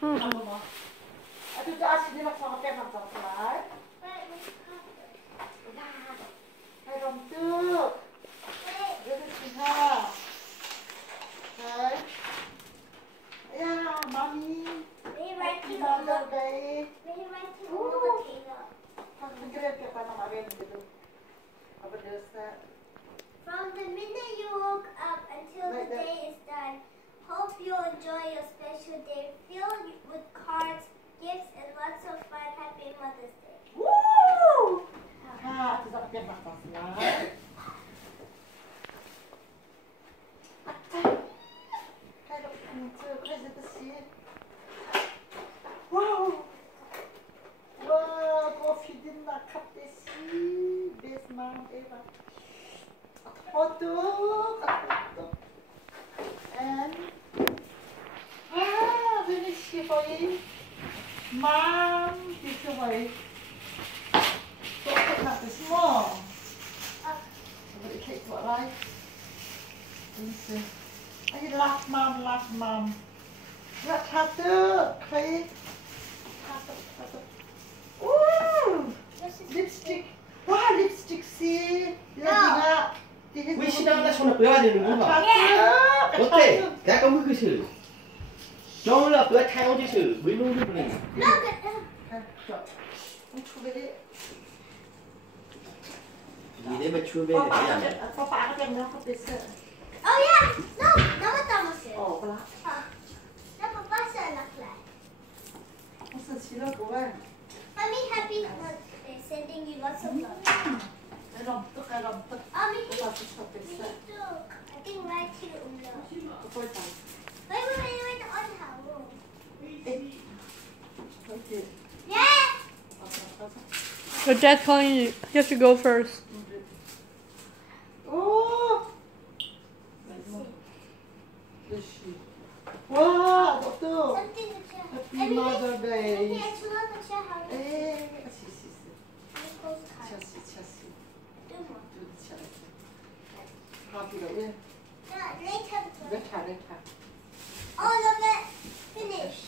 Du darfst dir noch mal der noch was rein. Hey, don't do. This is her. Okay. Yeah, mommy. Mother day. From the minute you woke up until the day is done, hope you enjoy your special day filled with cards, gifts, and lots of fun. Happy Mother's Day. Woo! Ah, tu tak kena pas lah. Kalau tu, kerja tu sih. Wow. Wow, coffee din na cup sih. Best mom ever. Foto. And very sweet. Mom, this way. Don't cut the small. But the cake what like? Listen. I love mom. What tattoo? Clay. Tattoo. Ooh! Lipstick. Wow, lipstick see. Yeah. 왜 신랑이나 손을 빼야 되는 건가? 어때? 내가 왜 그랬어? 너는 왜 타오지서 왜 놀는 거니? Look at them. 이래 뭐 추베는 그냥. Papa có nó có biết sợ. Oh yeah. No, Mama Thomas. Ồ, bà. No, Papa said not like. Không sợ chỉ là của bạn. Mommy, happy Mother's Day. Sending you lots of love. Cái lòng tức. Me Bà too. chỉ sợ biết Me sợ. too. I think right here. Có coi tay. Wait. On how? Okay. Yeah. Your dad calling you. You have to go first. Oh! Wow, doctor. Something to check. Happy Mother's Day. Okay, it's not the chair. How do you close the card? Chassis. Do more. Happy Yeah, later. later. All of it. Finish.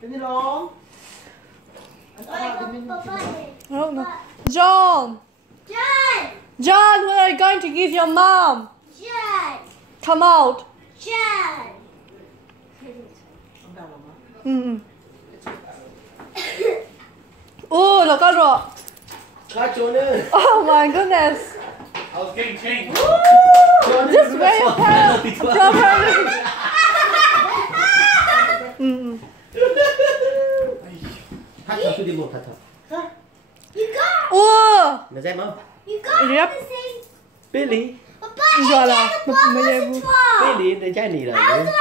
Cái này long. Papa. I don't know. John! John, what are you going to give your mom? John. Come out. John. Oh, look at that. 가져는. Oh my goodness. I was getting changed. Just very proper. 타타 수디 뭐 타타. You got. Oh! 나 잘 뭐. You got Yep. the same. Billy. Papa, Voilà. I got the Voyez-vous. twelve. Billy, 내 자니라. I also